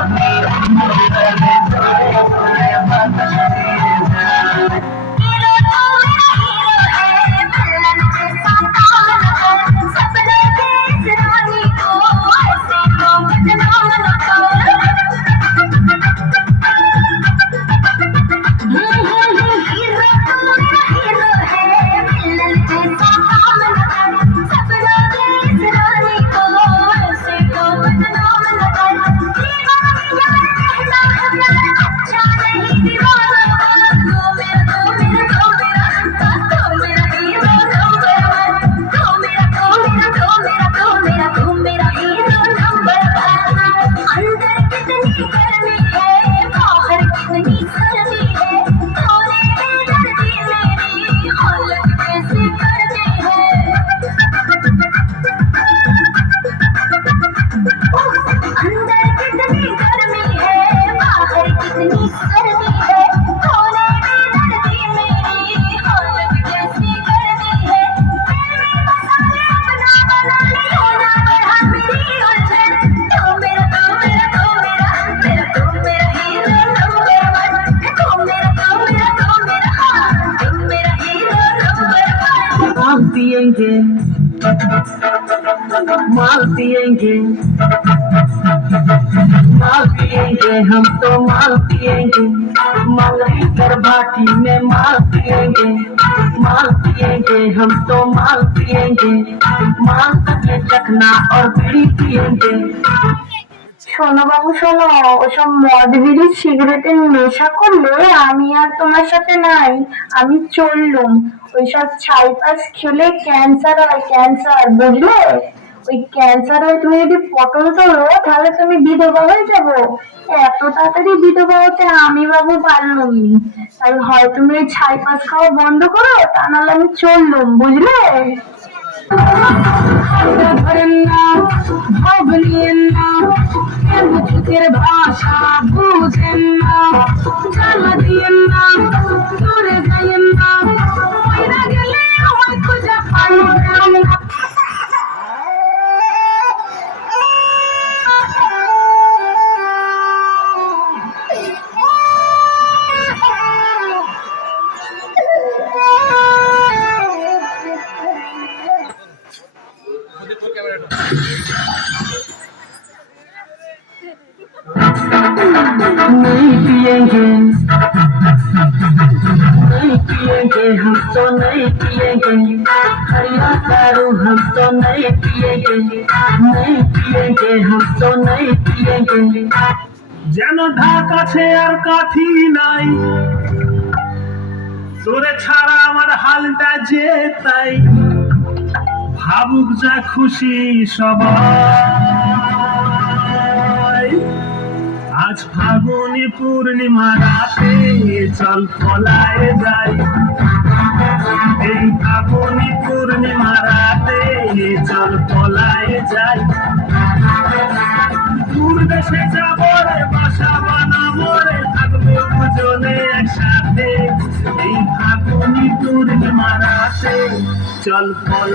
Amen. Malti எங்கே मालती एँगे मालती हम तो मालती एँगे कर बाटी में माल एँगे माल एँगे हम तो माल एँगे माल तक चखना और बीड़ी पियेंगे শোনো বাবু শোনো, ওসব মদ বিড়ি সিগারেটের নেশা করলে আমি আর তোমার সাথে নাই, আমি চললুম। ওইসব ছাইপাস খেলে ক্যান্সার হয় ক্যান্সার বুঝলে? ওই ক্যান্সার হয়ে, তুমি যদি পটল তোলো, তাহলে তুমি বিধবা হয়ে যাব। এত তাড়াতাড়ি বিধবা হতে আমি বাবু পারলুম নি। তাই হয় তুমি ওই ছাইপাস খাওয়া বন্ধ করো, তা নাহলে আমি চললুম, বুঝলে? भवनियन्ना भाषा भूजन् नहीं पिएंगे नहीं पिएंगे हम तो नहीं पिएंगे हरिया दारू हम तो नहीं पिएंगे नहीं पिएंगे हम तो नहीं पिएंगे যেন ঢাক আছে আর কাঠি নাই তোরে ছাড়া আমার হালটা যে তাই ভাবুক যা খুশি সবাই আজ ফাগুনি পূর্ণিমা রাতে চল ফলায় যাই এই ফাগুনি পূর্ণিমা রাতে চল ফলায় যাই দূর দেশে যাব রে বাসা বানাবো রে, থাকব দুজনে একসাথে। এই ফাগুনি পূর্ণিমা রাতে চল ফল